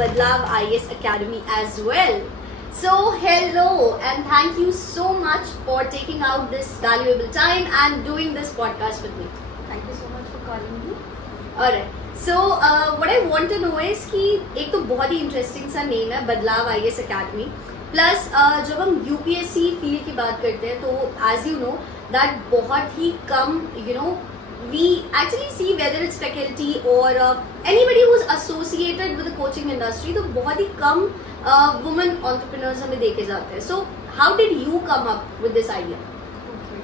Badlav IAS Academy as well. So hello and thank you so much for taking out this valuable time and doing this podcast with me. Thank you so much for calling me. Alright. So what I want to know is कि एक तो बहुत ही interesting सा name है बदलाव IAS Academy. Plus जब हम UPSC field की बात करते हैं तो एज यू नो दैट बहुत ही कम we actually see whether it's faculty or anybody who's associated with the coaching industry तो बहुत ही कम women entrepreneurs हमें देखे जाते हैं. So how did you come up with this idea? Okay.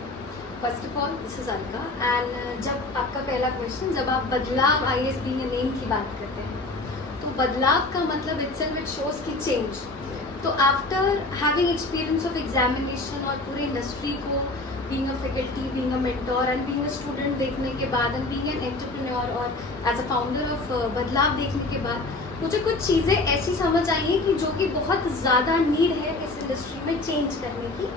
First of all, this is Alka and जब आपका पहला question जब आप बदलाव IAS being a name की बात करते हैं तो बदलाव का मतलब itself it shows की change. तो after having experience of examination और पूरे इंडस्ट्री को being a faculty, being a mentor and being a student देखने के बाद एंड बीइंग एन एंटरप्रेन्योर और एज अ फाउंडर ऑफ बदलाव देखने के बाद मुझे कुछ चीज़ें ऐसी समझ आई हैं कि जो कि बहुत ज़्यादा नीड है इस इंडस्ट्री में चेंज करने की.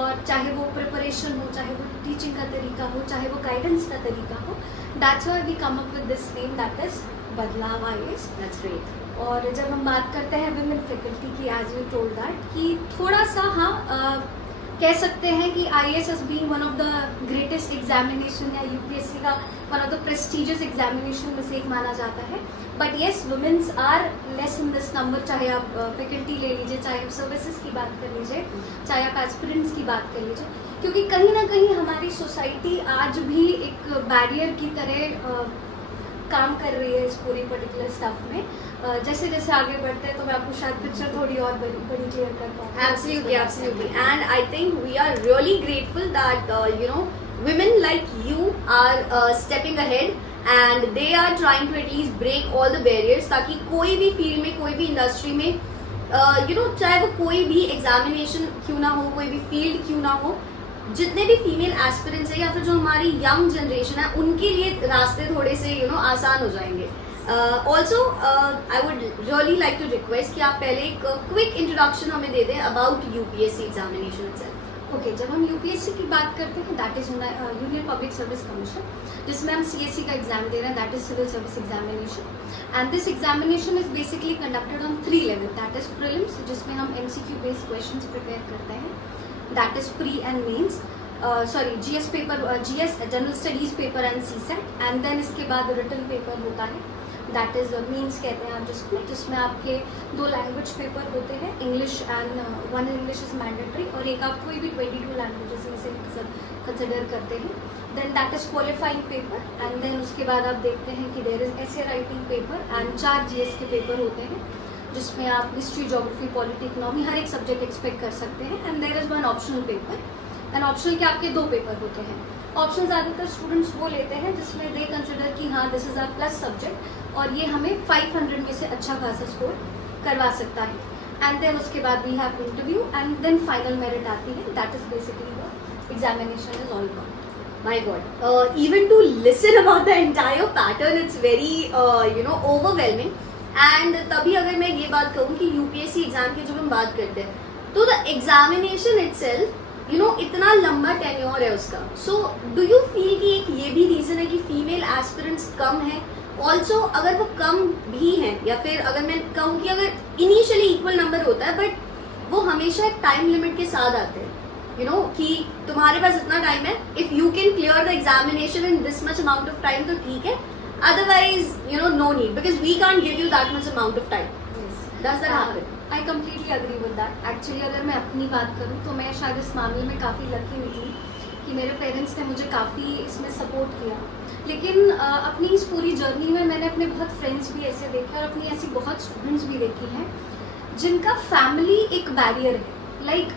और चाहे वो प्रिपरेशन हो, चाहे वो टीचिंग का तरीका हो, चाहे वो गाइडेंस का तरीका हो. That's why we come up with this name that is Badlaav IAS. That's great. और जब हम बात करते हैं विमेन फैकल्टी की एज वी टोल्ड दैट कि थोड़ा सा कह सकते हैं कि IAS as being one of the greatest examination या UPSC का one of the prestigious examination में से एक माना जाता है. But yes womens are less in this number. चाहे आप फैकल्टी ले लीजिए, चाहे आप सर्विसेज की बात कर लीजिए, चाहे आप एस्पिरेंट्स की बात कर लीजिए, क्योंकि कहीं ना कहीं हमारी सोसाइटी आज भी एक बैरियर की तरह काम कर रही है इस पूरी पर्टिकुलर स्टफ में. जैसे जैसे आगे बढ़ते हैं तो मैं आपको शायद पिक्चर थोड़ी और बड़ी क्लियर कर पाऊँ. Absolutely. And I think we are really grateful that women like you are stepping ahead and they are trying to at least break all the barriers ताकि कोई भी फील्ड में, कोई भी इंडस्ट्री में चाहे वो कोई भी एग्जामिनेशन क्यों ना हो, कोई भी फील्ड क्यों ना हो, जितने भी फीमेल एस्पिरेंट्स है या फिर जो हमारी यंग जनरेशन है उनके लिए रास्ते थोड़े से आसान हो जाएंगे. Also I would really like to request कि आप पहले एक क्विक इंट्रोडक्शन हमें दे दें about UPSC examination itself. Okay, जब हम UPSC की बात करते हैं that is union public service commission, जिसमें हम CSE का एग्जाम दे रहे हैं, that is civil service examination. And this examination is basically conducted on 3 level. That is prelims जिसमें हम MCQ बेस्ड क्वेश्चंस प्रिपेयर करते हैं, that is pre and mains, GS paper, GS general studies paper and CSAT. And then इसके बाद written paper होता है, that is means कहते हैं आप जिसमें आपके 2 लैंग्वेज पेपर होते हैं, English and 1 English is mandatory और एक आप कोई भी 22 लैंग्वेजेस में से कंसिडर करते हैं. Then that is qualifying paper and then उसके बाद आप देखते हैं कि there is essay writing paper and 4 GS के पेपर होते हैं जिसमें आप हिस्ट्री, ज्योग्राफी, पॉलिटी, इकोनॉमी हर एक सब्जेक्ट एक्सपेक्ट कर सकते हैं. And there is 1 optional paper and optional के आपके 2 पेपर होते हैं. ऑप्शन ज़्यादातर स्टूडेंट्स वो लेते हैं जिसमें दे कंसिडर कि हाँ this is a plus subject और ये हमें 500 में से अच्छा खासा स्कोर करवा सकता है. एंड देन उसके बाद we have interview and then final merit आती है. That is basically the examination is all about. My God, even to listen about the entire pattern, it's very overwhelming. And तभी अगर मैं ये बात कहूँ कि UPSC एग्जाम की जब हम बात करते हैं तो द एग्जामिनेशन इटसेल्फ इतना लंबा टेन्योर है उसका. सो डू यू फील कि एक ये भी रीजन है कि फीमेल एस्पिरेंट्स कम है? ऑल्सो अगर वो कम भी हैं या फिर अगर मैं कहूँ कि अगर इनिशियली इक्वल नंबर होता है बट वो हमेशा एक टाइम लिमिट के साथ आते हैं कि तुम्हारे पास इतना टाइम है, if you can clear the examination in this much amount of time तो ठीक है, otherwise no need because we can't give you that much amount of time. Does that happen? I completely agree with that. Actually अगर मैं अपनी बात करूँ तो मैं शायद इस मामले में काफ़ी लकी निकली कि मेरे पेरेंट्स ने मुझे काफ़ी इसमें सपोर्ट किया. लेकिन अपनी इस पूरी जर्नी में मैंने अपने बहुत फ्रेंड्स भी ऐसे देखे और अपनी ऐसी बहुत स्टूडेंट्स भी देखी हैं जिनका फैमिली एक बैरियर है. लाइक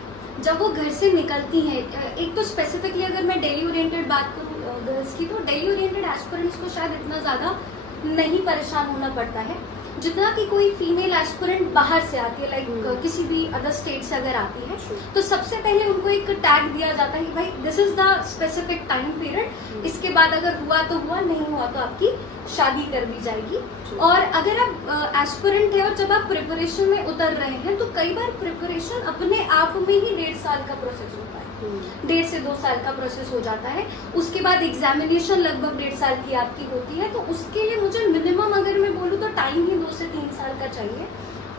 जब वो घर से निकलती हैं, एक तो स्पेसिफिकली अगर मैं डेली ओरिएंटेड बात करूँ गर्ल्स की, तो डेली ओरिएंटेड एस्पिरेंट्स को शायद इतना ज़्यादा नहीं परेशान होना पड़ता है जितना कि कोई फीमेल एस्पिरेंट बाहर से आती है, लाइक किसी भी अदर स्टेट से अगर आती है तो सबसे पहले उनको एक टैग दिया जाता है कि भाई this is the specific time period, इसके बाद अगर हुआ तो हुआ, नहीं हुआ तो आपकी शादी कर दी जाएगी. और अगर आप एस्पिरेंट है और जब आप प्रिपरेशन में उतर रहे हैं तो कई बार प्रिपरेशन अपने आप में ही 1.5 साल का प्रोसेस होता है. 1.5 से 2 साल का प्रोसेस हो जाता है। उसके बाद एग्जामिनेशन लगभग 1.5 साल की आपकी होती है, तो उसके लिए मुझे मिनिमम अगर मैं बोलूँ तो टाइम ही 2 से 3 साल का चाहिए।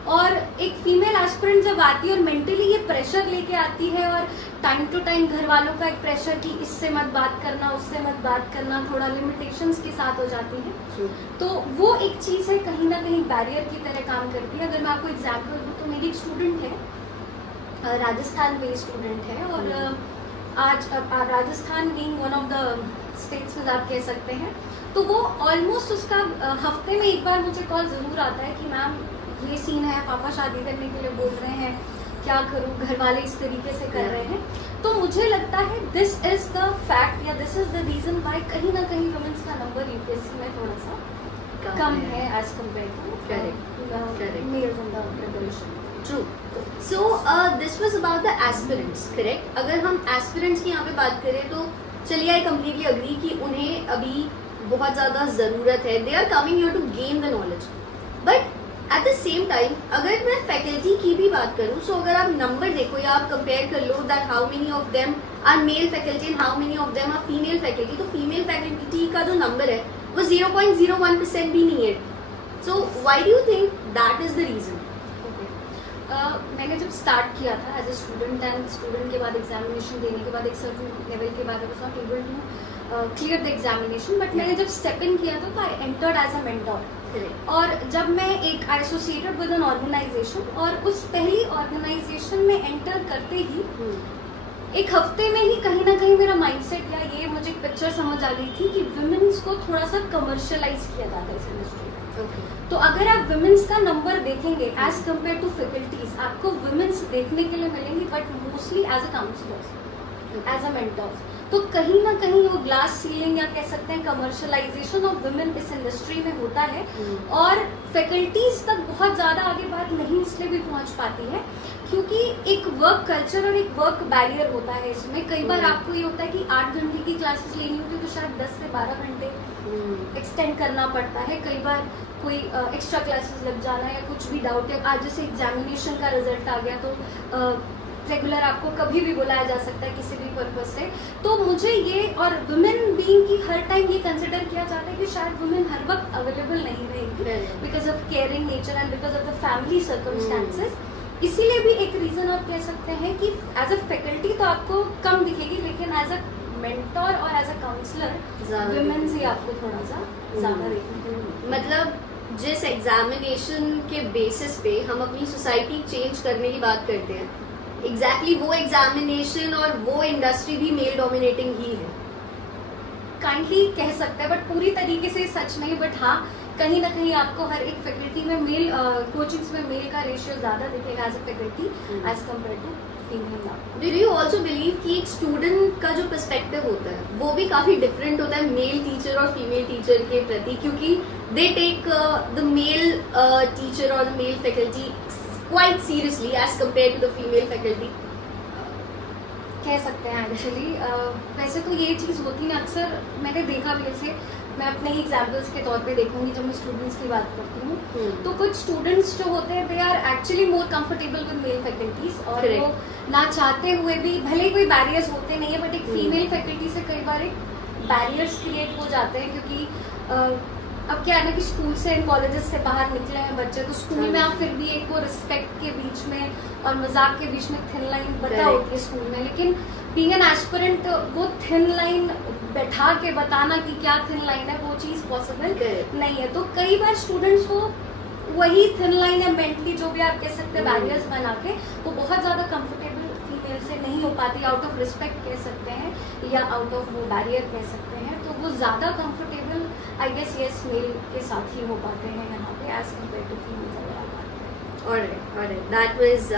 और एक फीमेल एस्पिरेंट जब आती है और मेंटली ये प्रेशर लेके आती है, और टाइम टू टाइम घर वालों का एक प्रेशर कि इससे मत बात करना, उससे मत बात करना, थोड़ा लिमिटेशंस के साथ हो जाती है, तो वो एक चीज़ है कहीं ना कहीं बैरियर की तरह काम करती है। अगर मैं आपको एग्जाम्पल दूँ तो मेरी एक स्टूडेंट है, राजस्थान बेस्ड स्टूडेंट है, और आज Rajasthan being one of the states में आप कह सकते हैं, तो वो ऑलमोस्ट उसका हफ्ते में एक बार मुझे कॉल ज़रूर आता है कि मैम ये सीन है, पापा शादी करने के लिए बोल रहे हैं, क्या करूँ, घर वाले इस तरीके से कर रहे हैं। तो मुझे लगता है दिस इज द फैक्ट या this is the reason why कहीं ना कहीं वुमेन्स का नंबर यूपीएससी में थोड़ा सा कम है as compare to males in the preparation. True. So this was about the aspirants, correct. अगर हम एस्पिरेंट्स की यहाँ पे बात करें तो चलिए आई कम्प्लीटली अग्री कि उन्हें अभी बहुत ज़्यादा ज़रूरत है, they are coming here to gain the knowledge, but at the same time अगर मैं फैकल्टी की भी बात करूँ, सो अगर आप नंबर देखो या आप कंपेयर कर लो that how many of them are male faculty and how many of them are female faculty, तो फीमेल फैकल्टी का जो नंबर है वो 0.01% भी नहीं है। So why do you think that is the reason? मैंने जब स्टार्ट किया था as a student, and student के बाद एग्जामिनेशन देने के बाद एक सर्टेन लेवल के बाद I was not able to clear the examination, but मैंने जब स्टेप इन किया था तो I entered as a mentor. और जब मैं एक एसोसिएटेड विद एन ऑर्गेनाइजेशन, और उस पहली ऑर्गेनाइजेशन में एंटर करते ही एक हफ्ते में ही कहीं ना कहीं मेरा माइंडसेट या ये मुझे एक पिक्चर समझ आ गई थी कि वुमेन्स को थोड़ा सा कमर्शियलाइज किया जाता है इस इंडस्ट्री में। तो अगर आप वुमेन्स का नंबर देखेंगे एज कम्पेयर टू फैकल्टीज, आपको वुमेन्स देखने के लिए मिलेंगी, but mostly as a counsellors, as a mentors. तो कहीं ना कहीं वो ग्लास सीलिंग या कह सकते हैं कमर्शलाइजेशन ऑफ वुमेन इस इंडस्ट्री में होता है, और फैकल्टीज तक बहुत ज्यादा आगे बात नहीं इसलिए भी पहुंच पाती है क्योंकि एक वर्क कल्चर और एक वर्क बैरियर होता है इसमें। कई बार आपको ये होता है कि 8 घंटे की क्लासेस लेनी होती है तो शायद 10 से 12 घंटे एक्सटेंड करना पड़ता है। कई बार कोई एक्स्ट्रा क्लासेस लग जाना या कुछ भी डाउट है, आज जैसे एग्जामिनेशन का रिजल्ट आ गया तो रेगुलर आपको कभी भी बुलाया जा सकता है किसी भी पर्पज से। तो मुझे ये, और वुमेन बीइंग की हर टाइम ये कंसिडर किया जाता है कि शायद वुमेन हर वक्त अवेलेबल नहीं रहेगी because of caring nature and because of the family circumstances. इसीलिए भी एक रीजन आप कह सकते हैं कि एज अ फैकल्टी तो आपको कम दिखेगी, लेकिन एज अ मेंटर और एज अ काउंसलर वुमेन से आपको थोड़ा सा ज्यादा देखने को मिलेगा। मतलब जिस एग्जामिनेशन के बेसिस पे हम अपनी सोसाइटी चेंज करने की बात करते हैं, एग्जैक्टली वो एग्जामिनेशन और वो इंडस्ट्री भी मेल डोमिनेटिंग ही है। काइंडली कह सकते हैं, बट पूरी तरीके से सच नहीं। बट हाँ, कहीं ना कहीं आपको हर एक फैकल्टी में मेल कोचिंग्स में मेल का रेशियो ज्यादा दिखेगा as a faculty as compare to female. Do you also believe कि एक स्टूडेंट का जो पर्सपेक्टिव होता है वो भी काफी डिफरेंट होता है मेल टीचर और फीमेल टीचर के प्रति, क्योंकि they take the male teacher और the male faculty quite seriously as compared to the female faculty? कह सकते हैं एक्चुअली। वैसे तो ये चीज़ होती है अक्सर, मैंने देखा भी, जैसे मैं अपने ही एग्जाम्पल्स के तौर पे देखूंगी जब मैं स्टूडेंट्स की बात करती हूँ तो कुछ स्टूडेंट्स जो होते हैं they are actually more comfortable with male faculties, और वो ना चाहते हुए भी, भले ही कोई बैरियर्स होते नहीं है, बट एक फीमेल फैकल्टी से कई बार एक बैरियर्स क्रिएट हो जाते हैं। क्योंकि अब क्या है ना कि स्कूल से कॉलेजेस से बाहर निकले हैं बच्चे, तो स्कूल में आप फिर भी एक वो रिस्पेक्ट के बीच में और मजाक के बीच में थिन लाइन बता होती है स्कूल में, लेकिन बीइंग एन एस्पिरेंट वो थिन लाइन बैठा के बताना कि क्या थिन लाइन है वो चीज़ पॉसिबल नहीं है। तो कई बार स्टूडेंट्स को वही थिन लाइन या मेंटली जो भी आप कह सकते हैं बैरियर्स बना के वो बहुत ज़्यादा कंफर्टेबल फीमेल से नहीं हो पाती, आउट ऑफ रिस्पेक्ट कह सकते हैं या आउट ऑफ वो बैरियर कह सकते हैं। तो वो ज़्यादा comfortable I guess yes male के साथ ही हो पाते हैं यहाँ पे as compare to female. Alright. That was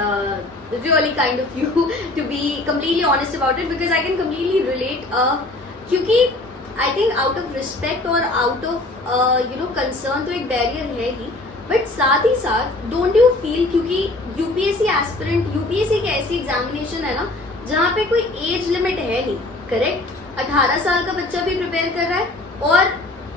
really kind of you to be completely honest about it, because I can completely relate. क्योंकि I think out of respect और out of concern तो एक barrier है ही, but साथ ही साथ don't you feel, क्योंकि UPSC aspirant, UPSC एक ऐसी एग्जामिनेशन है ना जहाँ पे कोई एज लिमिट है नहीं, करेक्ट? 18 साल का बच्चा भी प्रिपेयर कर रहा है और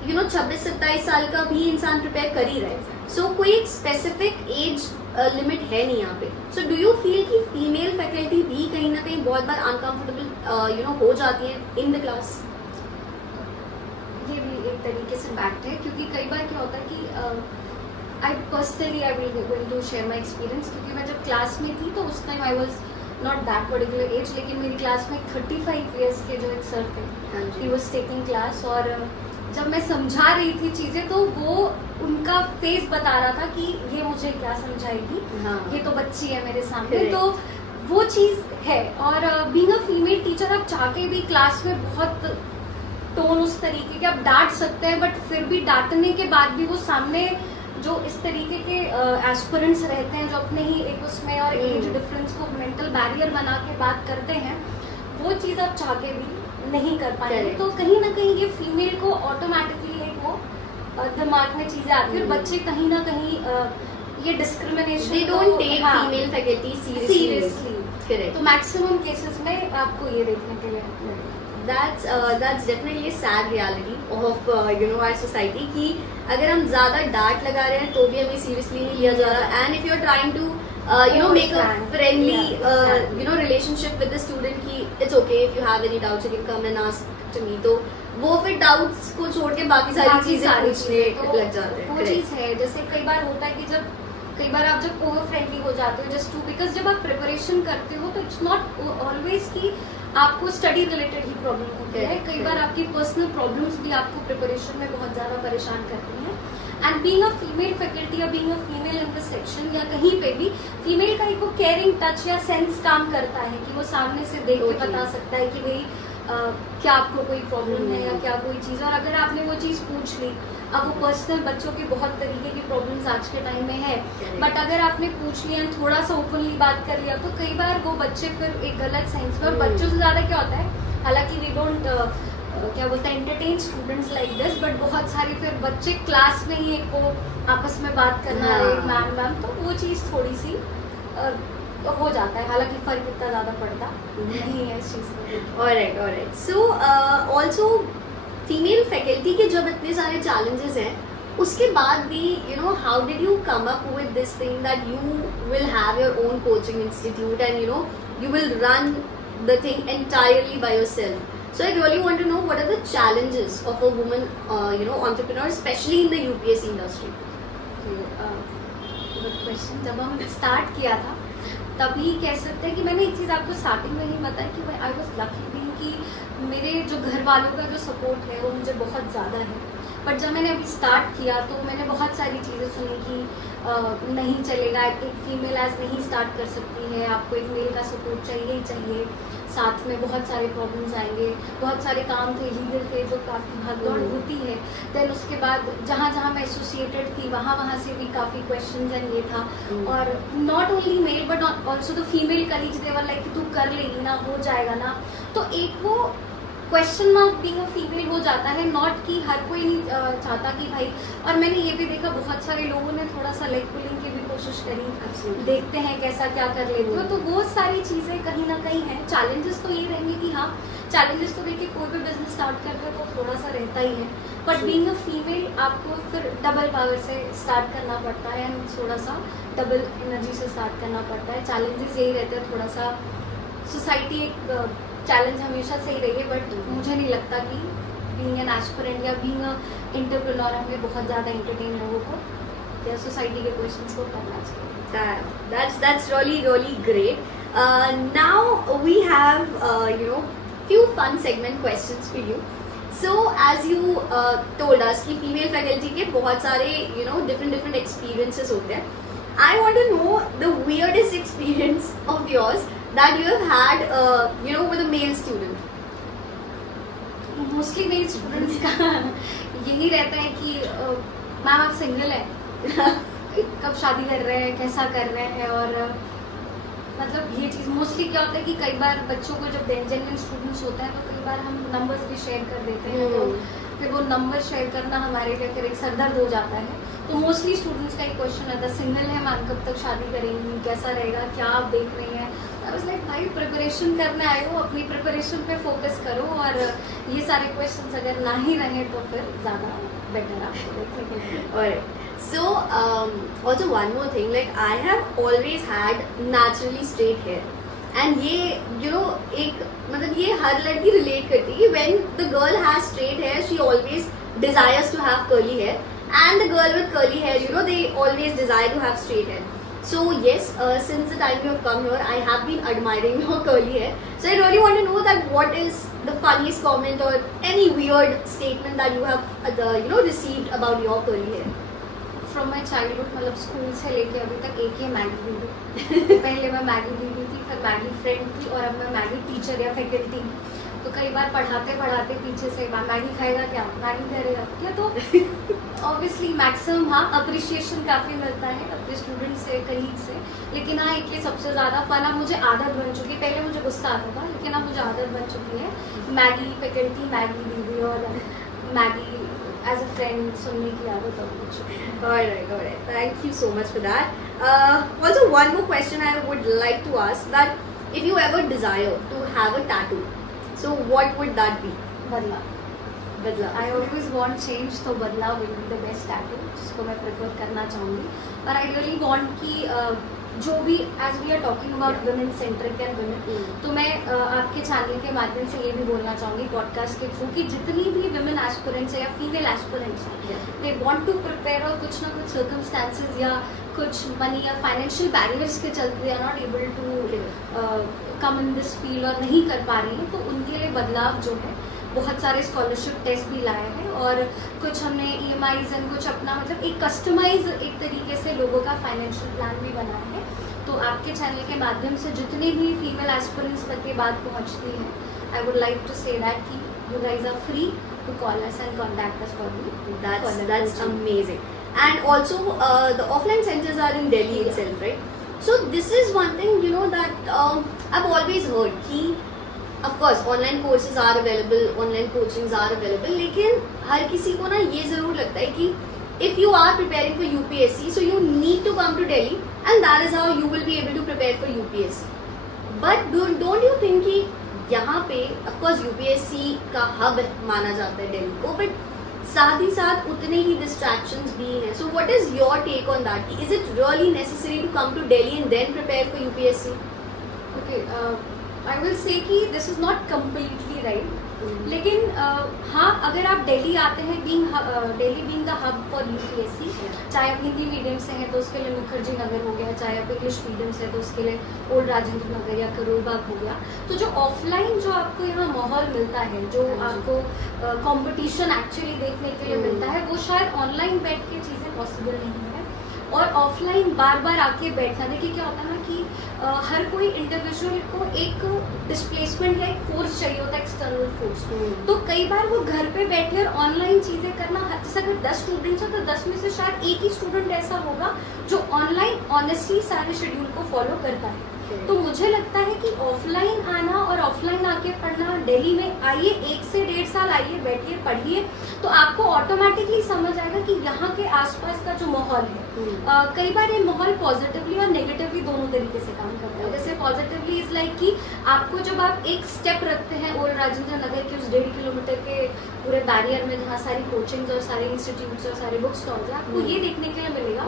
यू नो 26-27 साल का भी इंसान प्रिपेयर कर ही रहा है. सो कोई एक स्पेसिफिक एज लिमिट है नहीं यहाँ पे. सो डू यू फील कि फीमेल फैकल्टी भी कहीं ना कहीं बहुत बार अनकंफर्टेबल यू नो हो जाती है इन द क्लास? ये भी एक तरीके से फैक्ट है, क्योंकि कई बार क्या होता है कि I will going to share my experience, क्योंकि मैं जब क्लास में थी तो उस time I was not that particular age, लेकिन मेरी क्लास में 35 ईयर्स के जो एक सर थे, ही वॉज टेकिंग क्लास, और जब मैं समझा रही थी चीज़ें तो वो उनका फेस बता रहा था कि ये मुझे क्या समझाएगी, ये तो बच्ची है मेरे सामने. Correct. तो वो चीज़ है. और बीइंग अ फीमेल टीचर आप चाह के भी क्लास में बहुत टोन उस तरीके के आप डांट सकते हैं, बट फिर भी डांटने के बाद भी वो सामने जो इस तरीके के एस्पिरेंट्स रहते हैं जो अपने ही एक उसमें और एज डिफरेंस को मेंटल बैरियर बना के बात करते हैं, वो चीज़ आप चाह के भी नहीं कर पाएंगे. तो कहीं ना कहीं ये फीमेल को ऑटोमेटिकली एक वो दिमाग में चीज़ें आती है, और बच्चे कहीं ना कहीं ये discrimination they don't take female faculty seriously. Correct. तो मैक्सिमम केसेस में आपको ये देखने के लिए मिलेगा. that's definitely a sad reality of you know our society कि अगर हम ज़्यादा डांट लगा रहे हैं तो भी हमें सीरियसली नहीं लिया जा रहा. And if you are trying to you know make a friendly you know relationship with the student कि it's okay if you have any doubts you can come and ask to me, तो वो फिर doubts को छोड़ के बाकी सारी चीजें पूछने लग जाते हैं. वो चीज़ है. जैसे कई बार होता है कि कई बार आप जब ओवर फ्रेंडली हो जाते हो जस्ट टू, बिकॉज जब आप प्रिपरेशन करते हो तो इट्स नॉट ऑलवेज कि आपको स्टडी रिलेटेड ही प्रॉब्लम होती है. कई बार आपकी पर्सनल प्रॉब्लम्स भी आपको प्रिपरेशन में बहुत ज़्यादा परेशान करती हैं. And being a female faculty या being a female in the section या कहीं पे भी फीमेल का एक वो केयरिंग टच या सेंस काम करता है कि वो सामने से देख के बता सकता है कि भाई क्या आपको कोई प्रॉब्लम है या क्या कोई चीज़. और अगर आपने वो चीज़ पूछ ली, अब वो पर्सनल बच्चों की बहुत तरीके की प्रॉब्लम्स आज के टाइम में है, बट अगर आपने पूछ लिया थोड़ा सा ओपनली बात कर लिया तो कई बार वो बच्चे फिर एक गलत सेंस में, और बच्चों से ज़्यादा क्या होता है, हालांकि वी डोंट क्या बोलते हैं entertain students like this, but बहुत सारे फिर बच्चे क्लास में ही एक को आपस में बात करना रहे मैम, तो वो चीज़ थोड़ी सी हो जाता है. हालांकि फर्क इतना ज़्यादा पड़ता नहीं है इस चीज़ में. Alright. So also female faculty के जब इतने सारे चैलेंजेस हैं उसके बाद भी you know how did you come up with this thing that you will have your own coaching institute and you know you will run the thing entirely by yourself. So I really want to know what are the challenges of a woman you know entrepreneur, especially in the UPSC industry. Good question. जब हम start किया था तभी कह सकते हैं कि मैंने एक चीज़ आपको स्टार्टिंग में ही बताया कि आई वॉज लकी बीइंग कि मेरे जो घर वालों का जो सपोर्ट है वो मुझे बहुत ज़्यादा है. बट जब मैंने अभी स्टार्ट किया तो मैंने बहुत सारी चीज़ें सुनी कि नहीं चलेगा, एक फीमेल एज नहीं स्टार्ट कर सकती है, आपको एक मेल का सपोर्ट चाहिए ही चाहिए, साथ में बहुत सारे प्रॉब्लम्स आएंगे, बहुत सारे काम थे लीगल थे जो काफ़ी भागदौड़ होती है. देन उसके बाद जहाँ जहाँ मैं एसोसिएटेड थी वहाँ से भी काफ़ी क्वेश्चन एंड ये था. और not only mail but also the female colleagues they were like तू कर लेगी ना, हो जाएगा ना. तो एक वो question mark being a female हो जाता है. नॉट कि हर कोई नहीं चाहता कि भाई, और मैंने ये भी देखा बहुत सारे लोगों ने थोड़ा सा लेग पुलिंग की भी कोशिश करी, देखते हैं कैसा क्या कर लेते हो. तो वो सारी चीज़ें कहीं ना कहीं हैं. चैलेंजेस तो ये रहेंगे कि हाँ, चैलेंजेस तो देखिए कोई भी बिजनेस स्टार्ट करते हो तो थोड़ा सा रहता ही है, बट बीइंग अ फीमेल आपको फिर डबल पावर से स्टार्ट करना पड़ता है एंड थोड़ा सा डबल एनर्जी से स्टार्ट करना पड़ता है. चैलेंजेस यही रहते हैं. थोड़ा सा सोसाइटी एक चैलेंज हमेशा से ही रही है, बट मुझे नहीं लगता कि बीइंग एन एस्पिरेंट या बीइंग अ एंटरप्रेन्योर हमें बहुत ज़्यादा एंटरटेन लोगों को या सोसाइटी के क्वेश्चंस को करना चाहिए. That's really great. Now we have you know few fun segment questions for you. So as you told us कि female faculty के बहुत सारे you know different experiences होते हैं. I want to know the weirdest experience of yours that you have had you know with a male student. Mostly मेरे students का यही रहता है कि मैम आप सिंगल हैं, कब शादी कर रहे हैं, कैसा कर रहे हैं. और मतलब ये चीज़ मोस्टली क्या होता है कि कई बार बच्चों को जब जेन्युइन स्टूडेंट्स होते हैं तो कई बार हम नंबर्स भी शेयर कर देते हैं. तो फिर वो नंबर शेयर करना हमारे लिए फिर एक सरदर्द हो जाता है। तो मोस्टली स्टूडेंट्स का एक क्वेश्चन आता है, सिंगल है मैम, कब तक शादी करेंगी, कैसा रहेगा, क्या आप देख रही हैं? आई वाज लाइक भाई प्रिपरेशन करने आए हो, अपनी प्रिपरेशन पे फोकस करो, और ये सारे क्वेश्चंस अगर ना ही रहे तो फिर ज़्यादा बेटर आपको देखने के लिए। Alright. So, also one more thing, like I have always had naturally straight hair, and ये you know एक मतलब ये हर लड़की relate करती है कि when the girl has straight hair, she always desires to have curly hair, and the girl with curly hair, you know, they always desire to have straight hair. So yes, since the time you have come here, I have been admiring your curly hair. So I really want to know that what is the funniest comment or any weird statement that you have received about your curly hair. From my childhood, मतलब school से लेके अभी तक एक ही Maggi दीदी। पहले मैं Maggi दीदी थी, फिर मैगी फ्रेंड थी, और अब मैं मैगी टीचर या फैकल्टी हूँ। तो कई बार पढ़ाते पढ़ाते पीछे से मैगी खाएगा क्या, मैगी करेगा क्या, तो ऑब्वियसली मैक्सिमम हाँ अप्रिशिएशन काफ़ी मिलता है अपने स्टूडेंट से, कलीग से। लेकिन हाँ एक ये सबसे ज़्यादा फन अब मुझे आदत बन चुकी है, पहले मुझे गुस्सा आता था लेकिन अब मुझे आदत बन चुकी है मैगी फैकल्टी, मैगी दीदी और मैगी एज अ फ्रेंड सुनने की आदत अब हो चुकी है। Alright. Thank you so much for that. Also, one more question I would like to ask, that if you ever desire to have a tattoo, so what would that be? बदलाव। I always want change, तो बदलाव will be the best tattoo जिसको मैं prefer करना चाहूँगी। पर I really want कि जो भी as we are talking about women centric and women, तो मैं आपके चैनल के माध्यम से ये भी बोलना चाहूँगी पॉडकास्ट के थ्रू कि जितनी भी वुमेन एस्पिरेंट्स है या फीमेल एस्पिरेंट्स हैं, दे वांट टू प्रिपेयर, और कुछ ना कुछ सर्कमस्टांसेस या कुछ मनी या फाइनेंशियल बैरियर्स के चलते they are not able to come in this field और नहीं कर पा रही हैं, तो उनके लिए बदलाव जो है बहुत सारे स्कॉलरशिप टेस्ट भी लाए हैं, और कुछ हमने EMIs एंड कुछ अपना मतलब एक कस्टमाइज एक तरीके से लोगों का फाइनेंशियल प्लान भी बनाया है। तो आपके चैनल के माध्यम से जितने भी फीमेल एस्पिरेंट्स तक ये बात पहुंचती है, I would like to say that कि you guys are free to call us and contact us for That's amazing. And also, the offline centers are in Delhi itself, right? So this is one thing, you know, that I've always heard कि of course online courses are available, online coachings are available, लेकिन हर किसी को ना ये जरूर लगता है कि if you are preparing for UPSC, so you need to come to Delhi, and that is how you will be able to prepare for UPSC. But don't you think कि यहाँ पे of course UPSC का hub माना जाता है दिल्ली को, but साथ ही साथ उतने ही distractions भी हैं. So what is your take on that? Is it really necessary to come to Delhi and then prepare for UPSC? Okay, I will say कि this is not completely right. लेकिन हाँ अगर आप दिल्ली आते हैं Delhi being the hub for UPSC, चाहे आप Hindi medium से हैं तो उसके लिए मुखर्जी नगर हो गया, चाहे आप इंग्लिश मीडियम से हैं तो उसके लिए ओल्ड राजेंद्र नगर या करोल बाग हो गया, तो जो ऑफलाइन जो आपको यहाँ माहौल मिलता है, जो आपको कंपटीशन एक्चुअली देखने के लिए मिलता है, वो शायद ऑनलाइन बैठ के चीज़ें पॉसिबल नहीं है। और ऑफलाइन बार बार आके बैठना, देखिए क्या होता है ना कि हर कोई इंडिविजुअल को एक डिस्प्लेसमेंट या एक फोर्स चाहिए होता है, एक्सटर्नल फोर्स। तो कई बार वो घर पे बैठे और ऑनलाइन चीजें करना, जैसे अगर 10 स्टूडेंट्स हो तो 10 में से शायद एक ही स्टूडेंट ऐसा होगा जो ऑनलाइन ऑनेस्टली सारे शेड्यूल को फॉलो करता है। तो मुझे लगता है कि ऑफलाइन आना और ऑफलाइन आके पढ़ना, दिल्ली में आइए 1 से 1.5 साल आइए, बैठिए पढ़िए, तो आपको ऑटोमेटिकली समझ आएगा कि यहाँ के आसपास का जो माहौल है, कई बार ये माहौल पॉजिटिवली और नेगेटिवली दोनों तरीके से काम करता है। जैसे पॉजिटिवली इज लाइक कि आपको जब आप एक स्टेप रखते हैं ओल्ड राजेंद्र नगर के उस 1.5 किलोमीटर के पूरे बैरियर में जहाँ सारी कोचिंग्स और सारे इंस्टीट्यूट्स और सारे बुक स्टॉल्स हैं, आपको ये देखने के लिए मिलेगा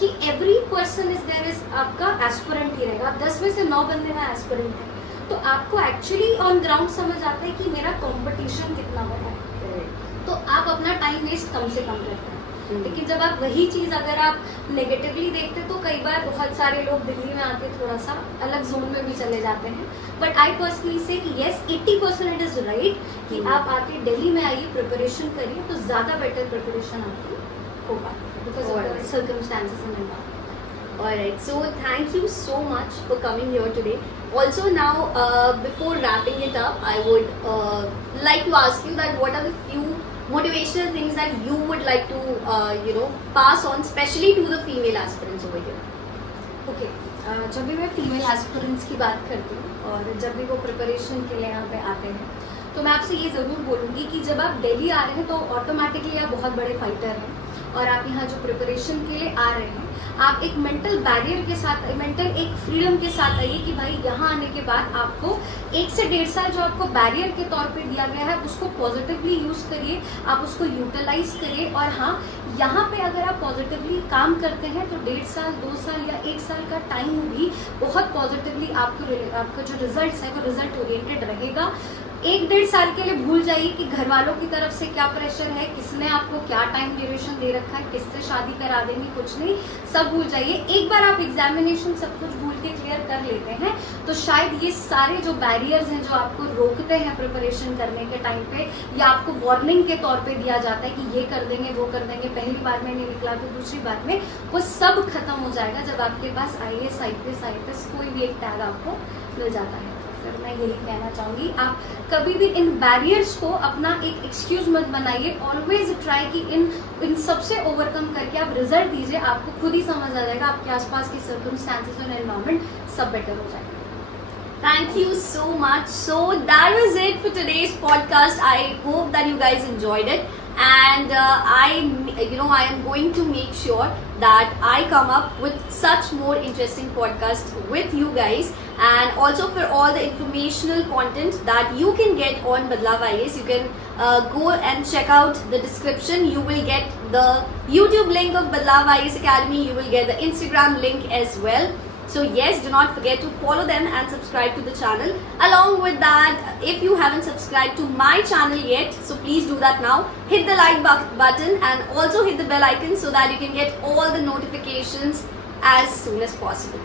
कि every person is there is आपका एस्पिरेंट ही रहेगा। 10 में से 9 बंदे में एस्पिरेंट है, तो आपको एक्चुअली ऑन ग्राउंड समझ आता है कि मेरा कंपटीशन कितना बड़ा है, तो आप अपना टाइम वेस्ट कम से कम करते हैं। लेकिन जब आप वही चीज़ अगर आप नेगेटिवली देखते तो कई बार बहुत सारे लोग दिल्ली में आके थोड़ा सा अलग जोन में भी चले जाते हैं। बट आई पर्सनली से कि येस 80% इट इज राइट कि आप आके दिल्ली में आइए, प्रिपरेशन करिए, तो ज़्यादा बेटर प्रिपरेशन आपकी होगा because of the circumstances and environment. Alright, so thank you so much for coming here today. Also now, before wrapping it up, I would like to ask you that what are the few motivational things that you would like to pass on, especially to the female aspirants over here. Okay, जब भी मैं female aspirants की बात करती हूँ और जब भी वो प्रिपरेशन के लिए यहाँ पे आते हैं, तो तो मैं आपसे ये ज़रूर बोलूँगी कि जब आप दिल्ली आ रहे हैं तो ऑटोमेटिकली आप बहुत बड़े फाइटर हैं और आप यहाँ जो प्रिपरेशन के लिए आ रहे हैं आप एक मेंटल बैरियर के साथ, मेंटल एक फ्रीडम के साथ आइए कि भाई यहाँ आने के बाद आपको 1 से 1.5 साल जो आपको बैरियर के तौर पे दिया गया है उसको पॉजिटिवली यूज़ करिए, आप उसको यूटिलाइज करिए। और हाँ, यहाँ पे अगर आप पॉजिटिवली काम करते हैं तो 1.5 साल 2 साल या 1 साल का टाइम भी बहुत पॉजिटिवली आपका जो रिजल्ट है वो रिजल्ट ओरिएंटेड रहेगा। 1-1.5 साल के लिए भूल जाइए कि घर वालों की तरफ से क्या प्रेशर है, किसने आपको क्या टाइम ड्यूरेशन दे रखा है, किससे शादी करा देंगे, कुछ नहीं, सब भूल जाइए। एक बार आप एग्जामिनेशन सब कुछ भूल के क्लियर कर लेते हैं तो शायद ये सारे जो बैरियर्स हैं जो आपको रोकते हैं प्रिपरेशन करने के टाइम पे या आपको वार्निंग के तौर पे दिया जाता है कि ये कर देंगे वो कर देंगे, पहली बार में नहीं निकला तो दूसरी बार में, वो सब खत्म हो जाएगा जब आपके पास IAS IPS कोई भी एक टैग आपको मिल जाता है। फिर मैं यही कहना चाहूँगी, आप कभी भी इन बैरियर्स को अपना एक एक्सक्यूज मत बनाइए, ऑलवेज ट्राई कि इन सबसे ओवरकम करके आप रिजल्ट दीजिए, आपको खुद ही समझ आ जाएगा आपके आसपास की सर्कमस्टेंसेस और एनवायरनमेंट सब बेटर हो जाएगा। Thank you so much. So that was it for today's podcast. I hope that you guys enjoyed it, and I am going to make sure that I come up with such more interesting podcasts with you guys, and also for all the informational content that you can get on Badlav IAS, you can go and check out the description. You will get the YouTube link of Badlav IAS Academy. You will get the Instagram link as well. So yes, do not forget to follow them and subscribe to the channel. Along with that, if you haven't subscribed to my channel yet, so please do that now. Hit the like button and also hit the bell icon so that you can get all the notifications as soon as possible.